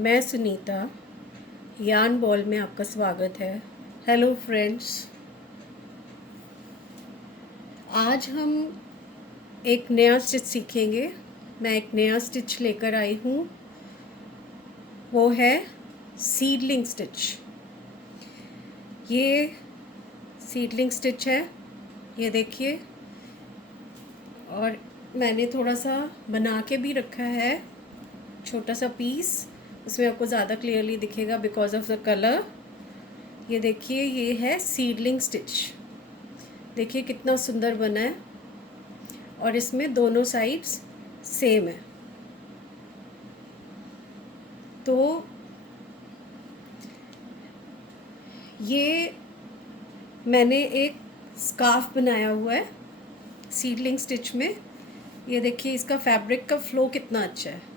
मैं सुनीता यान बॉल में आपका स्वागत है। हेलो फ्रेंड्स, आज हम एक नया स्टिच सीखेंगे। मैं एक नया स्टिच लेकर आई हूँ, वो है सीडलिंग स्टिच। ये सीडलिंग स्टिच है, ये देखिए। और मैंने थोड़ा सा बना के भी रखा है, छोटा सा पीस। उसमें आपको ज़्यादा क्लियरली दिखेगा बिकॉज ऑफ द कलर। ये देखिए, ये है सीडलिंग स्टिच। देखिए कितना सुंदर बना है, और इसमें दोनों साइड्स सेम है। तो ये मैंने एक स्कार्फ बनाया हुआ है सीडलिंग स्टिच में। ये देखिए, इसका फैब्रिक का फ्लो कितना अच्छा है।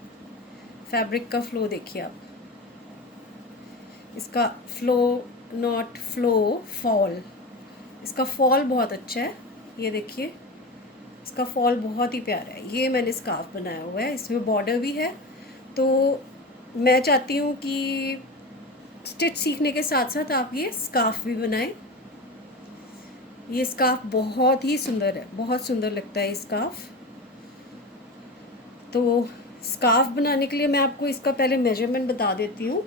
फैब्रिक का फ्लो देखिए आप, इसका फ्लो, नॉट फ्लो, फॉल। इसका फॉल बहुत अच्छा है। ये देखिए, इसका फॉल बहुत ही प्यारा है। ये मैंने स्कार्फ बनाया हुआ है, इसमें बॉर्डर भी है। तो मैं चाहती हूँ कि स्टिच सीखने के साथ साथ आप ये स्कार्फ भी बनाएं। ये स्कार्फ बहुत ही सुंदर है, बहुत सुंदर लगता है ये स्कार्फ। तो स्कार्फ बनाने के लिए मैं आपको इसका पहले मेजरमेंट बता देती हूँ।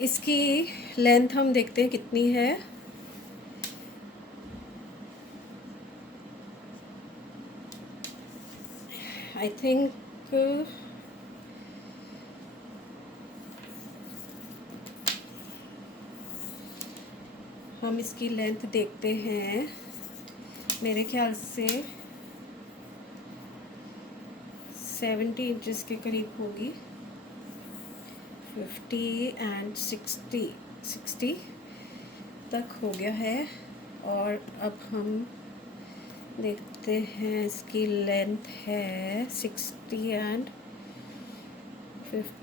इसकी लेंथ हम देखते हैं कितनी है। आई थिंक हम इसकी लेंथ देखते हैं, मेरे ख्याल से 70 इंचेस के करीब होगी। 50 एंड 60 तक हो गया है। और अब हम देखते हैं, इसकी लेंथ है 60 एंड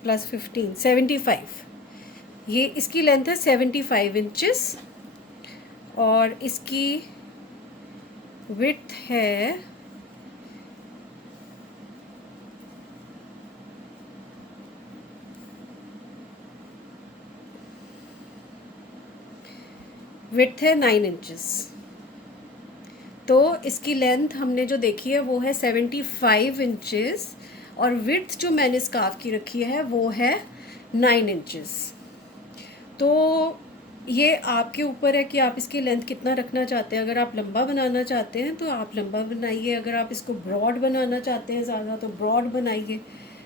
प्लस 15, 75। ये इसकी लेंथ है 75 इंचेस, और इसकी विड्थ है 9 इंचेस। तो इसकी लेंथ हमने जो देखी है वो है 75 इंचेस, और विड्थ जो मैंने स्कार्फ की रखी है वो है 9 इंचेस। तो ये आपके ऊपर है कि आप इसकी लेंथ कितना रखना चाहते हैं। अगर आप लंबा बनाना चाहते हैं तो आप लंबा बनाइए, अगर आप इसको ब्रॉड बनाना चाहते हैं ज़्यादा तो ब्रॉड बनाइए,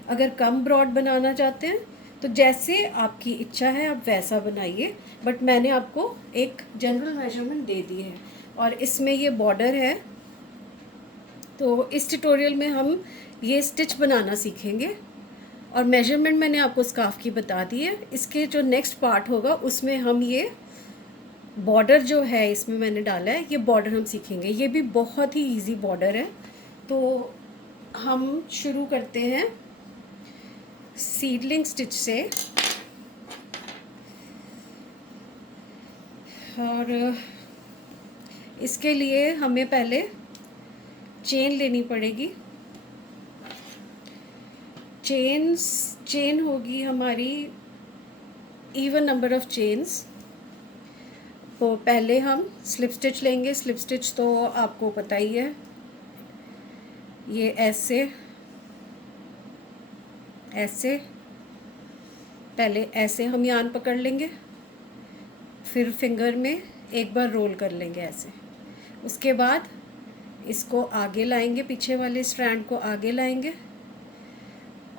अगर कम ब्रॉड बनाना चाहते हैं तो जैसे आपकी इच्छा है आप वैसा बनाइए। बट मैंने आपको एक जनरल मेजरमेंट दे दी है, और इसमें ये बॉर्डर है। तो इस ट्यूटोरियल में हम ये स्टिच बनाना सीखेंगे, और मेजरमेंट मैंने आपको स्कार्फ की बता दी है। इसके जो नेक्स्ट पार्ट होगा उसमें हम ये बॉर्डर जो है इसमें मैंने डाला है, ये बॉर्डर हम सीखेंगे। ये भी बहुत ही इजी बॉर्डर है। तो हम शुरू करते हैं सीडलिंग स्टिच से। और इसके लिए हमें पहले चेन लेनी पड़ेगी। चेन होगी हमारी इवन नंबर ऑफ चेन्स। तो पहले हम स्लिप स्टिच लेंगे। स्लिप स्टिच तो आपको पता ही है, ये ऐसे ऐसे, पहले ऐसे हम यान पकड़ लेंगे, फिर फिंगर में एक बार रोल कर लेंगे ऐसे। उसके बाद इसको आगे लाएंगे, पीछे वाले स्ट्रैंड को आगे लाएंगे,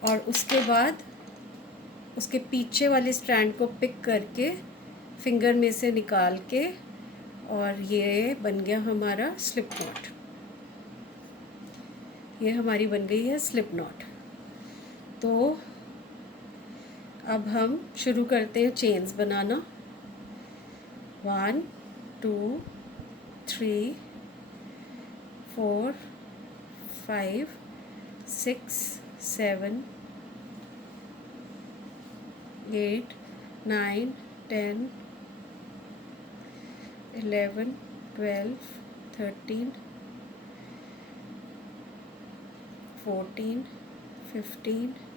और उसके बाद उसके पीछे वाले स्ट्रैंड को पिक करके फिंगर में से निकाल के, और ये बन गया हमारा स्लिप नॉट। ये हमारी बन गई है स्लिप नॉट। तो अब हम शुरू करते हैं चेन्स बनाना। 1 2 3 4 5 6 7 8 9 10 11 12 13 14 15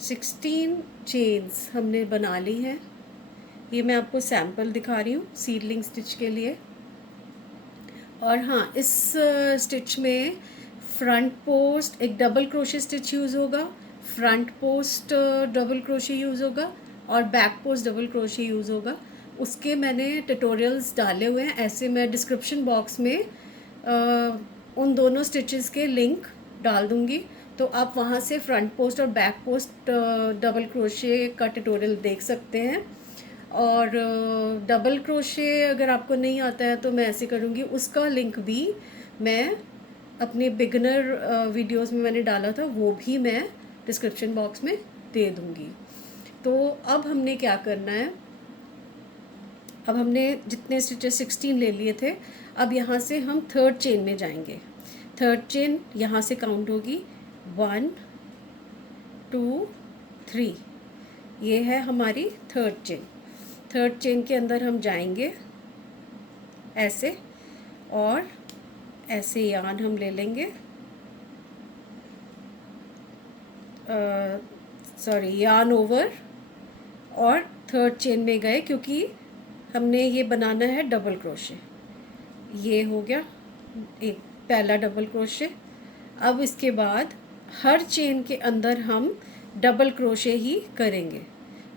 16 चेन्स हमने बना ली हैं। ये मैं आपको सैम्पल दिखा रही हूँ सीडलिंग स्टिच के लिए। और हाँ, इस स्टिच में फ्रंट पोस्ट एक डबल क्रोशे स्टिच यूज़ होगा, front post double crochet use होगा और back post double crochet use होगा। उसके मैंने ट्यूटोरियल्स डाले हुए हैं, ऐसे मैं डिस्क्रिप्शन बॉक्स में उन दोनों स्टिचेस के लिंक डाल दूँगी, तो आप वहाँ से फ्रंट पोस्ट और बैक पोस्ट डबल क्रोशे का ट्यूटोरियल देख सकते हैं। और डबल क्रोशे अगर आपको नहीं आता है तो मैं ऐसे करूँगी, उसका लिंक भी मैं अपने बिगनर वीडियोस में मैंने डाला था, वो भी मैं डिस्क्रिप्शन बॉक्स में दे दूँगी। तो अब हमने क्या करना है, अब हमने जितने स्टिचेस 16 ले लिए थे, अब यहाँ से हम थर्ड चेन में जाएंगे। थर्ड चेन यहाँ से काउंट होगी 1 2 3, ये है हमारी थर्ड चेन। थर्ड चेन के अंदर हम जाएंगे ऐसे, और ऐसे यार्न हम ले लेंगे, यार्न ओवर, और थर्ड चेन में गए क्योंकि हमने ये बनाना है डबल क्रोशे। ये हो गया एक पहला डबल क्रोशे। अब इसके बाद हर चेन के अंदर हम डबल क्रोशे ही करेंगे।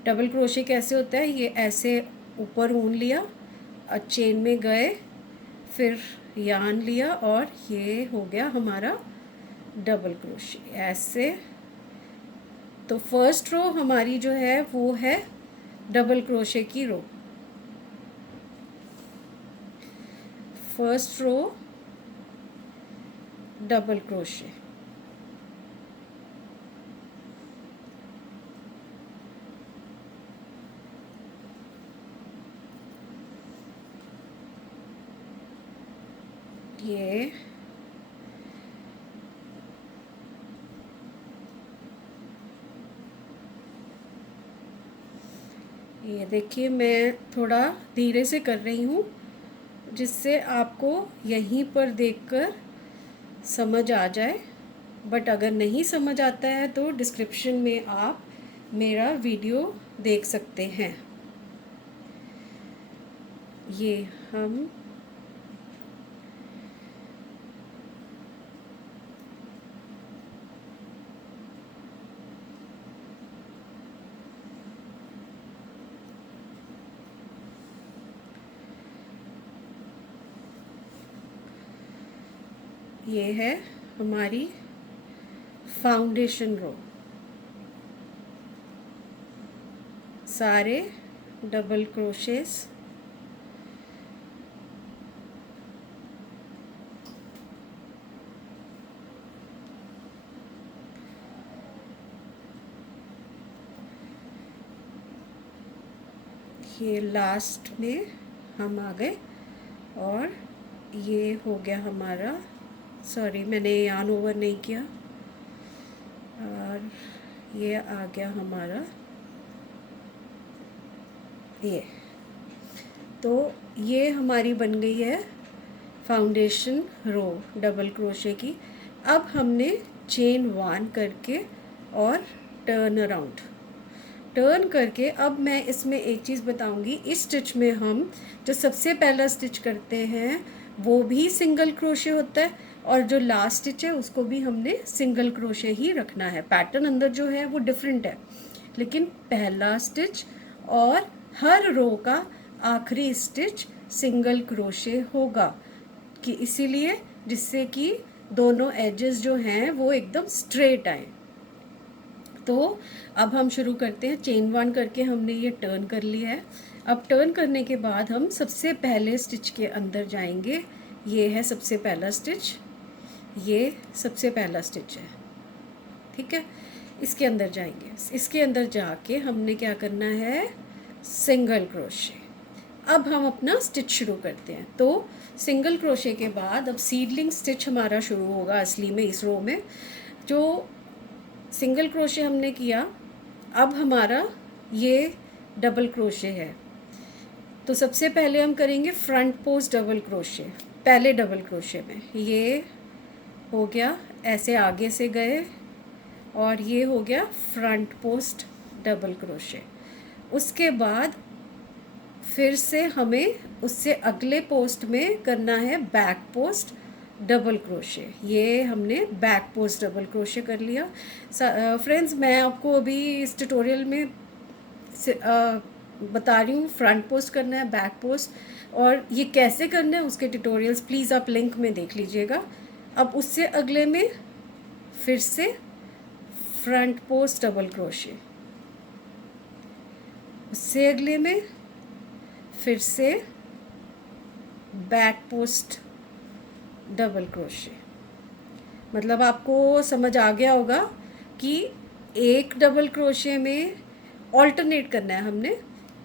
डबल क्रोशे कैसे होता है, ये ऐसे ऊपर ऊन लिया और चेन में गए, फिर यार्न लिया और ये हो गया हमारा डबल क्रोशे ऐसे। तो फर्स्ट रो हमारी जो है वो है डबल क्रोशे की रो। फर्स्ट रो डबल क्रोशे, ये देखिए मैं थोड़ा धीरे से कर रही हूँ जिससे आपको यहीं पर देखकर समझ आ जाए, बट अगर नहीं समझ आता है तो डिस्क्रिप्शन में आप मेरा वीडियो देख सकते हैं। ये हम ये है हमारी फाउंडेशन रो, सारे डबल क्रोशेस ये लास्ट में हम आ गए, और ये हो गया हमारा, सॉरी मैंने यार्न ओवर नहीं किया, और ये आ गया हमारा ये। तो ये हमारी बन गई है फाउंडेशन रो डबल क्रोशे की। अब हमने चेन 1 करके और टर्न करके, अब मैं इसमें एक चीज़ बताऊंगी, इस स्टिच में हम जो सबसे पहला स्टिच करते हैं वो भी सिंगल क्रोशे होता है, और जो लास्ट स्टिच है उसको भी हमने सिंगल क्रोशे ही रखना है। पैटर्न अंदर जो है वो डिफरेंट है, लेकिन पहला स्टिच और हर रो का आखिरी स्टिच सिंगल क्रोशे होगा, कि इसीलिए जिससे कि दोनों एजेस जो हैं वो एकदम स्ट्रेट आए। तो अब हम शुरू करते हैं। चेन 1 करके हमने ये टर्न कर लिया है। अब टर्न करने के बाद हम सबसे पहले स्टिच के अंदर जाएंगे। ये है सबसे पहला स्टिच, ये सबसे पहला स्टिच है, ठीक है। इसके अंदर जाएंगे, इसके अंदर जाके हमने क्या करना है, सिंगल क्रोशे। अब हम अपना स्टिच शुरू करते हैं। तो सिंगल क्रोशे के बाद अब सीडलिंग स्टिच हमारा शुरू होगा असली में इस रो में। जो सिंगल क्रोशे हमने किया, अब हमारा ये डबल क्रोशे है। तो सबसे पहले हम करेंगे फ्रंट पोस्ट डबल क्रोशे, पहले डबल क्रोशे में। ये हो गया, ऐसे आगे से गए और ये हो गया फ्रंट पोस्ट डबल क्रोशे। उसके बाद फिर से हमें उससे अगले पोस्ट में करना है बैक पोस्ट डबल क्रोशे। ये हमने बैक पोस्ट डबल क्रोशे कर लिया। फ्रेंड्स, मैं आपको अभी इस ट्यूटोरियल में बता रही हूँ फ्रंट पोस्ट करना है, बैक पोस्ट, और ये कैसे करना है उसके ट्यूटोरियल्स प्लीज़ आप लिंक में देख लीजिएगा। अब उससे अगले में फिर से फ्रंट पोस्ट डबल क्रोशे, उससे अगले में फिर से बैक पोस्ट डबल क्रोशे। मतलब आपको समझ आ गया होगा कि एक डबल क्रोशे में ऑल्टरनेट करना है हमने।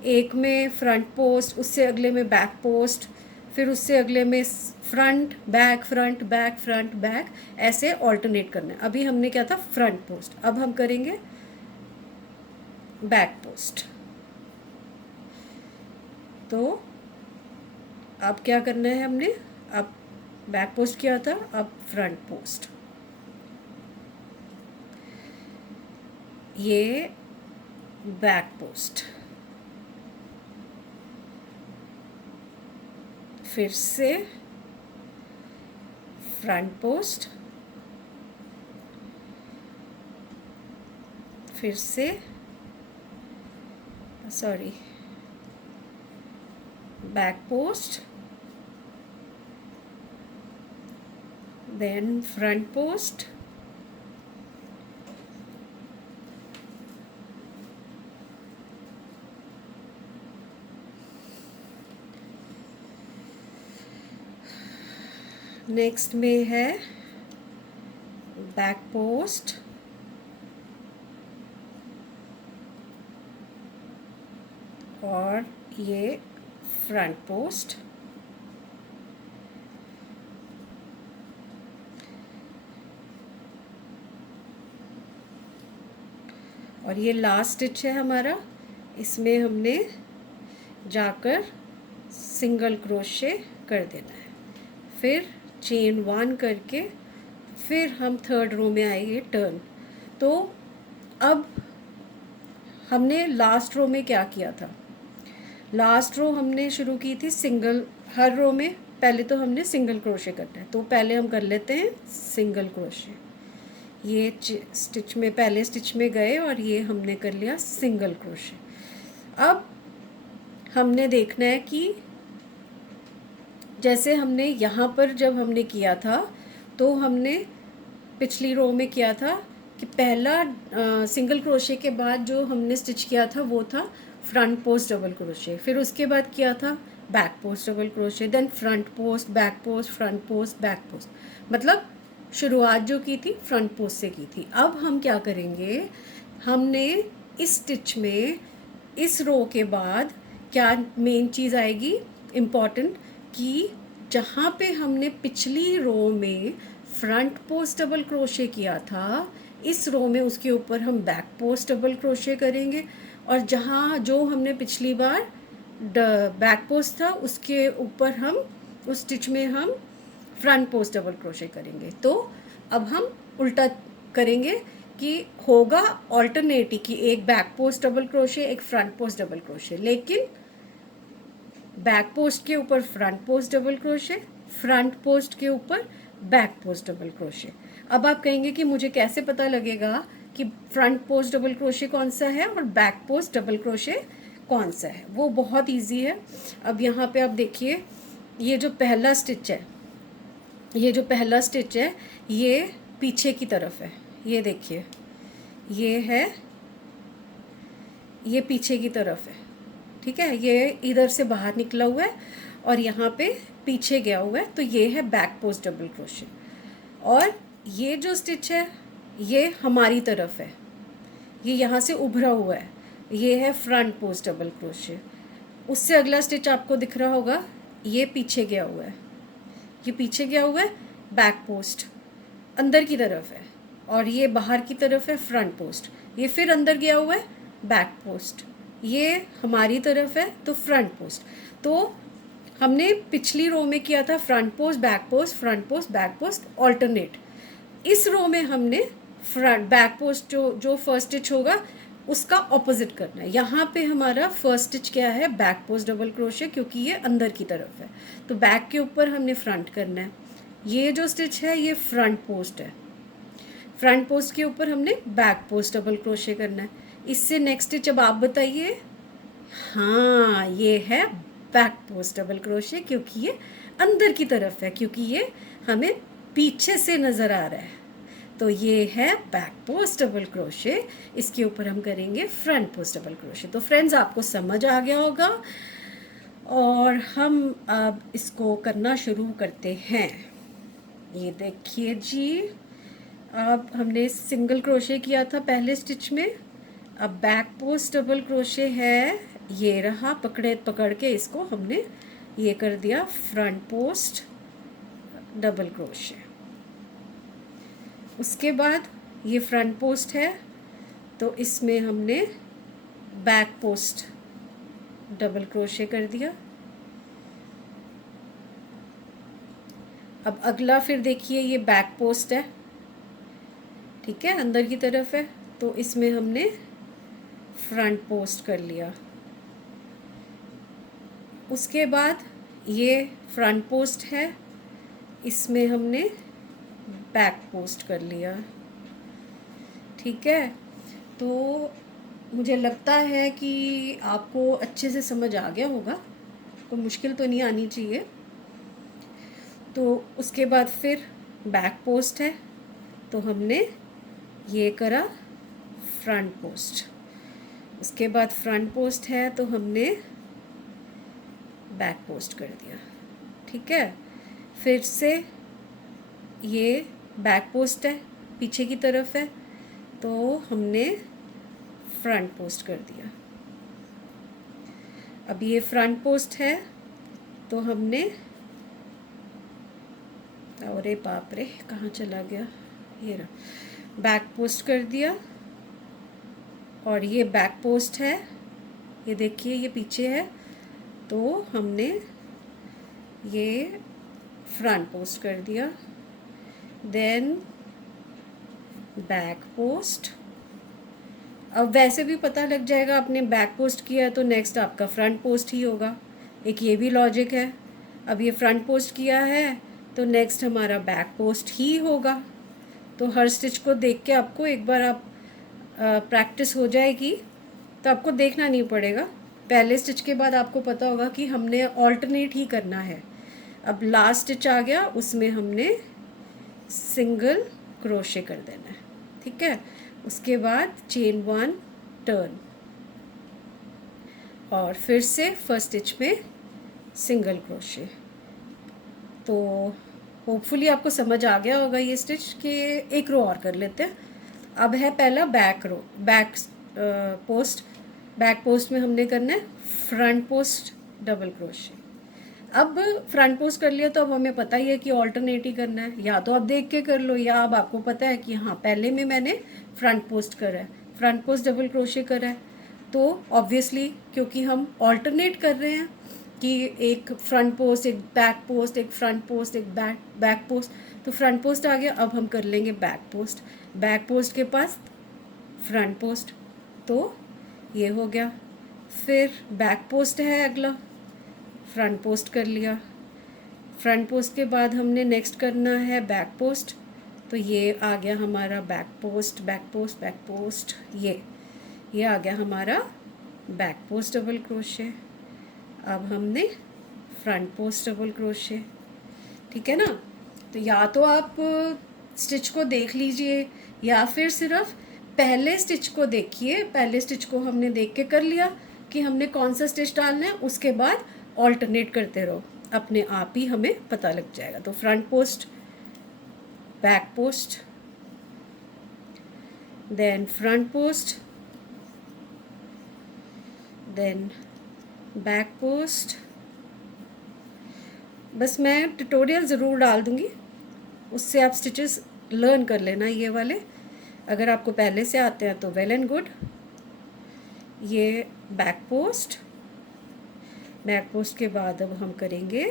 एक में फ्रंट पोस्ट, उससे अगले में बैक पोस्ट, फिर उससे अगले में front back front back front back, ऐसे ऑल्टरनेट करना है। अभी हमने क्या था, फ्रंट पोस्ट, अब हम करेंगे बैक पोस्ट। तो अब क्या करना है हमने, अब बैक पोस्ट किया था, अब फ्रंट पोस्ट। ये बैक पोस्ट, फिर से फ्रंट पोस्ट, फिर से sorry back post, then front post, next में है बैक पोस्ट, और ये फ्रंट पोस्ट, और ये लास्ट स्टिच है हमारा। इसमें हमने जाकर सिंगल क्रोशे कर देना है, फिर चेन 1 करके फिर हम थर्ड रो में आएंगे टर्न। तो अब हमने लास्ट रो में क्या किया था, लास्ट रो हमने शुरू की थी सिंगल, हर रो में पहले तो हमने सिंगल क्रोशे करना है, तो पहले हम कर लेते हैं सिंगल क्रोशे। ये स्टिच में पहले स्टिच में गए और ये हमने कर लिया सिंगल क्रोशे। अब हमने देखना है कि जैसे हमने यहाँ पर जब हमने किया था तो हमने पिछली रो में किया था कि पहला सिंगल क्रोशे के बाद जो हमने स्टिच किया था वो था फ्रंट पोस्ट डबल क्रोशे, फिर उसके बाद किया था back post double crochet, then front post back post front post back post, मतलब शुरुआत जो की थी फ्रंट पोस्ट से की थी। अब हम क्या करेंगे, हमने इस स्टिच में इस रो के बाद क्या मेन चीज़ आएगी इम्पॉर्टेंट, कि जहाँ पे हमने पिछली रो में फ्रंट पोस्ट डबल क्रोशे किया था, इस रो में उसके ऊपर हम बैक पोस्ट डबल क्रोशे करेंगे, और जहाँ जो हमने पिछली बार बैक पोस्ट था उसके ऊपर हम उस स्टिच में हम फ्रंट पोस्ट डबल क्रोशे करेंगे। तो अब हम उल्टा करेंगे कि होगा ऑल्टरनेट, कि एक बैक पोस्ट डबल क्रोशे एक फ्रंट पोस्ट डबल क्रोशे, लेकिन बैक पोस्ट के ऊपर front post double crochet, front post के ऊपर बैक पोस्ट डबल क्रोशे। अब आप कहेंगे कि मुझे कैसे पता लगेगा कि फ्रंट पोस्ट डबल क्रोशे कौन सा है और बैक पोस्ट डबल क्रोशे कौन सा है, वो बहुत इजी है। अब यहाँ पे आप देखिए, ये जो पहला स्टिच है, ये जो पहला स्टिच है ये पीछे की तरफ है, ये देखिए ये है, ये पीछे की तरफ है, ठीक है, ये इधर से बाहर निकला हुआ है और यहाँ पे पीछे गया हुआ है, तो ये है बैक पोस्ट डबल क्रोशे। और ये जो स्टिच है ये हमारी तरफ है, ये यहाँ से उभरा हुआ है, ये है फ्रंट पोस्ट डबल क्रोशे। उससे अगला स्टिच आपको दिख रहा होगा, ये पीछे गया हुआ है, ये पीछे गया हुआ है बैक पोस्ट, अंदर की तरफ है, और ये बाहर की तरफ है फ्रंट पोस्ट, ये फिर अंदर गया हुआ है बैक पोस्ट, ये हमारी तरफ है तो फ्रंट पोस्ट। तो हमने पिछली रो में किया था front post back post front post back post alternate, इस रो में हमने फ्रंट बैक पोस्ट जो जो फर्स्ट स्टिच होगा उसका ऑपोजिट करना है। यहाँ पे हमारा फर्स्ट स्टिच क्या है, बैक पोस्ट डबल क्रोशे, क्योंकि ये अंदर की तरफ है तो बैक के ऊपर हमने फ्रंट करना है। ये जो स्टिच है ये फ्रंट पोस्ट है, फ्रंट पोस्ट के ऊपर हमने बैक पोस्ट डबल क्रोशे करना है। इससे नेक्स्ट स्टिच अब आप बताइए। हाँ, ये है बैक पोस्ट डबल क्रोशे, क्योंकि ये अंदर की तरफ है, क्योंकि ये हमें पीछे से नज़र आ रहा है। तो ये है बैक पोस्ट डबल क्रोशे, इसके ऊपर हम करेंगे फ्रंट पोस्ट डबल क्रोशे। तो फ्रेंड्स आपको समझ आ गया होगा और हम अब इसको करना शुरू करते हैं। ये देखिए जी, अब हमने सिंगल क्रोशे किया था पहले स्टिच में, अब बैक पोस्ट डबल क्रोशे है, ये रहा, पकड़ के इसको हमने ये कर दिया फ्रंट पोस्ट डबल क्रोशे। उसके बाद ये फ्रंट पोस्ट है तो इसमें हमने बैक पोस्ट डबल क्रोशे कर दिया। अब अगला फिर देखिए ये बैक पोस्ट है, ठीक है, अंदर की तरफ है, तो इसमें हमने फ्रंट पोस्ट कर लिया। उसके बाद ये फ्रंट पोस्ट है, इसमें हमने बैक पोस्ट कर लिया, ठीक है। तो मुझे लगता है कि आपको अच्छे से समझ आ गया होगा, कोई मुश्किल तो नहीं आनी चाहिए। तो उसके बाद फिर बैक पोस्ट है तो हमने ये करा फ्रंट पोस्ट। उसके बाद फ्रंट पोस्ट है तो हमने बैक पोस्ट कर दिया, ठीक है। फिर से ये बैक पोस्ट है, पीछे की तरफ है, तो हमने फ्रंट पोस्ट कर दिया। अब ये फ्रंट पोस्ट है तो हमने, अरे बाप रे कहाँ चला गया, ये रहा, बैक पोस्ट कर दिया। और ये बैक पोस्ट है, ये देखिए ये पीछे है, तो हमने ये फ्रंट पोस्ट कर दिया, देन बैक पोस्ट। अब वैसे भी पता लग जाएगा आपने बैक पोस्ट किया है तो नेक्स्ट आपका फ्रंट पोस्ट ही होगा, एक ये भी लॉजिक है। अब ये फ्रंट पोस्ट किया है तो नेक्स्ट हमारा बैक पोस्ट ही होगा। तो हर स्टिच को देख के आपको एक बार आप प्रैक्टिस हो जाएगी तो आपको देखना नहीं पड़ेगा, पहले स्टिच के बाद आपको पता होगा कि हमने ऑल्टरनेट ही करना है। अब लास्ट स्टिच आ गया, उसमें हमने सिंगल क्रोशे कर देना है, ठीक है। उसके बाद चेन 1 टर्न और फिर से फर्स्ट स्टिच में सिंगल क्रोशे। तो होपफुली आपको समझ आ गया होगा ये स्टिच के। एक रो और कर लेते हैं। अब है पहला बैक रो, बैक पोस्ट। बैक पोस्ट में हमने करना है फ्रंट पोस्ट डबल क्रोशे। अब फ्रंट पोस्ट कर लिया तो अब हमें पता ही है कि ऑल्टरनेट ही करना है, या तो आप देख के कर लो या अब आपको पता है कि हाँ पहले में मैंने फ्रंट पोस्ट करा है, फ्रंट पोस्ट डबल क्रोशे करा है, तो ऑब्वियसली क्योंकि हम ऑल्टरनेट कर रहे हैं कि एक फ्रंट पोस्ट, एक बैक पोस्ट, एक फ्रंट पोस्ट, एक बैक पोस्ट, तो फ्रंट पोस्ट आ गया। अब हम कर लेंगे बैक पोस्ट, बैक पोस्ट के पास फ्रंट पोस्ट, तो ये हो गया। फिर बैक पोस्ट है अगला, फ्रंट पोस्ट कर लिया। फ्रंट पोस्ट के बाद हमने नेक्स्ट करना है बैक पोस्ट, तो ये आ गया हमारा back post, back post, back post, ये आ गया हमारा बैक पोस्ट डबल क्रोशे। अब हमने फ्रंट पोस्ट डबल क्रोशे, ठीक है ना। तो या तो आप स्टिच को देख लीजिए या फिर सिर्फ पहले स्टिच को देखिए। पहले स्टिच को हमने देख के कर लिया कि हमने कौन सा स्टिच डालना है, उसके बाद ऑल्टरनेट करते रहो, अपने आप ही हमें पता लग जाएगा। तो front post, back post, then front post, then back post. बस मैं ट्यूटोरियल ज़रूर डाल दूँगी, उससे आप स्टिचेस लर्न कर लेना ये वाले। अगर आपको पहले से आते हैं तो वेल एंड गुड। ये बैक पोस्ट, बैक पोस्ट के बाद अब हम करेंगे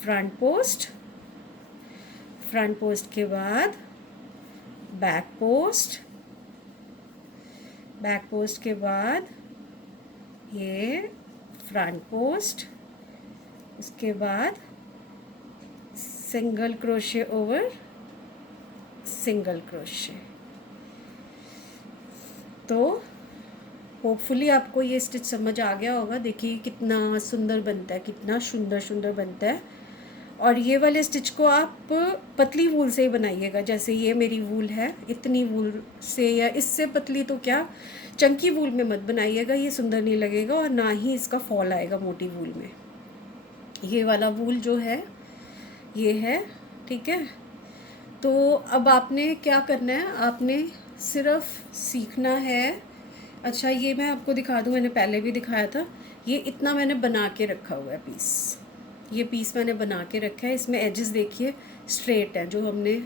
फ्रंट पोस्ट, फ्रंट पोस्ट के बाद बैक पोस्ट, बैक पोस्ट के बाद ये फ्रंट पोस्ट, उसके बाद single crochet over single crochet. तो होपफुली आपको ये स्टिच समझ आ गया होगा। देखिए कितना सुंदर बनता है, कितना सुंदर सुंदर बनता है। और ये वाले स्टिच को आप पतली वूल से ही बनाइएगा, जैसे ये मेरी वूल है, इतनी वूल से या इससे पतली तो क्या, चंकी वूल में मत बनाइएगा, ये सुंदर नहीं लगेगा और ना ही इसका फॉल आएगा मोटी वूल में। ये वाला वूल जो है ये है, ठीक है। तो अब आपने क्या करना है, आपने सिर्फ सीखना है। अच्छा ये मैं आपको दिखा दूँ, मैंने पहले भी दिखाया था, ये इतना मैंने बना के रखा हुआ है पीस, ये पीस मैंने बना के रखा है। इसमें एजेस देखिए स्ट्रेट है, जो हमने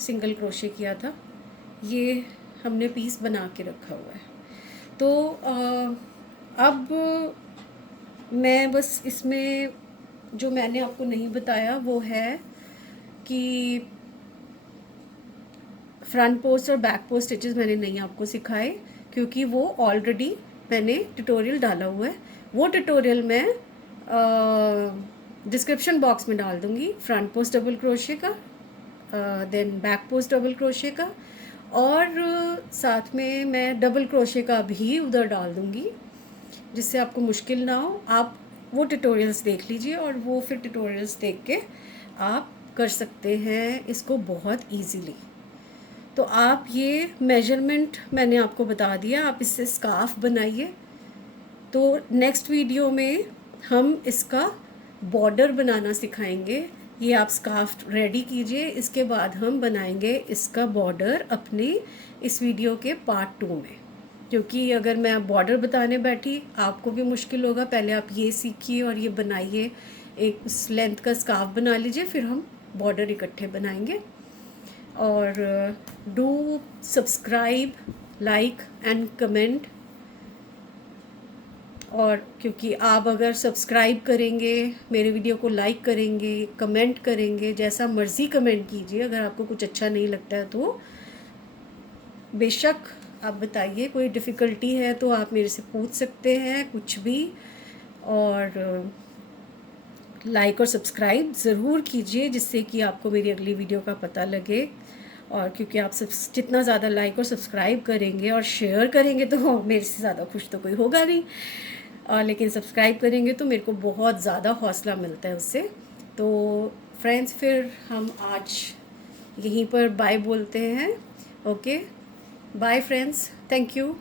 सिंगल क्रोशे किया था, ये हमने पीस बना के रखा हुआ है। तो अब मैं बस इसमें जो मैंने आपको नहीं बताया वो है कि फ्रंट पोस्ट और बैक पोस्ट स्टिचेस मैंने नहीं आपको सिखाए, क्योंकि वो ऑलरेडी मैंने ट्यूटोरियल डाला हुआ है। वो ट्यूटोरियल मैं डिस्क्रिप्शन बॉक्स में डाल दूँगी, फ्रंट पोस्ट डबल क्रोशे का, then back post double crochet का, और साथ में मैं डबल क्रोशे का भी उधर डाल दूँगी, जिससे आपको मुश्किल ना हो। आप वो ट्यूटोरियल्स देख लीजिए और वो फिर ट्यूटोरियल्स देख के आप कर सकते हैं इसको बहुत इजीली। तो आप ये मेजरमेंट मैंने आपको बता दिया, आप इससे स्कार्फ बनाइए। तो नेक्स्ट वीडियो में हम इसका बॉर्डर बनाना सिखाएंगे। ये आप स्कार्फ रेडी कीजिए, इसके बाद हम बनाएंगे इसका बॉर्डर अपने इस वीडियो के पार्ट 2 में, क्योंकि अगर मैं बॉर्डर बताने बैठी आपको भी मुश्किल होगा। पहले आप ये सीखिए और ये बनाइए, एक उस लेंथ का स्कार्फ बना लीजिए, फिर हम बॉर्डर इकट्ठे बनाएंगे। और do subscribe, like and comment. और क्योंकि आप अगर सब्सक्राइब करेंगे, मेरे वीडियो को लाइक करेंगे, कमेंट करेंगे, जैसा मर्ज़ी कमेंट कीजिए, अगर आपको कुछ अच्छा नहीं लगता है तो बेशक आप बताइए, कोई डिफ़िकल्टी है तो आप मेरे से पूछ सकते हैं कुछ भी। और लाइक और सब्सक्राइब ज़रूर कीजिए, जिससे कि आपको मेरी अगली वीडियो का पता लगे। और क्योंकि आप सब जितना ज़्यादा लाइक और सब्सक्राइब करेंगे और शेयर करेंगे तो मेरे से ज़्यादा खुश तो कोई होगा नहीं, और लेकिन सब्सक्राइब करेंगे तो मेरे को बहुत ज़्यादा हौसला मिलता है उससे। तो फ्रेंड्स फिर हम आज यहीं पर बाय बोलते हैं। Okay bye friends, thank you.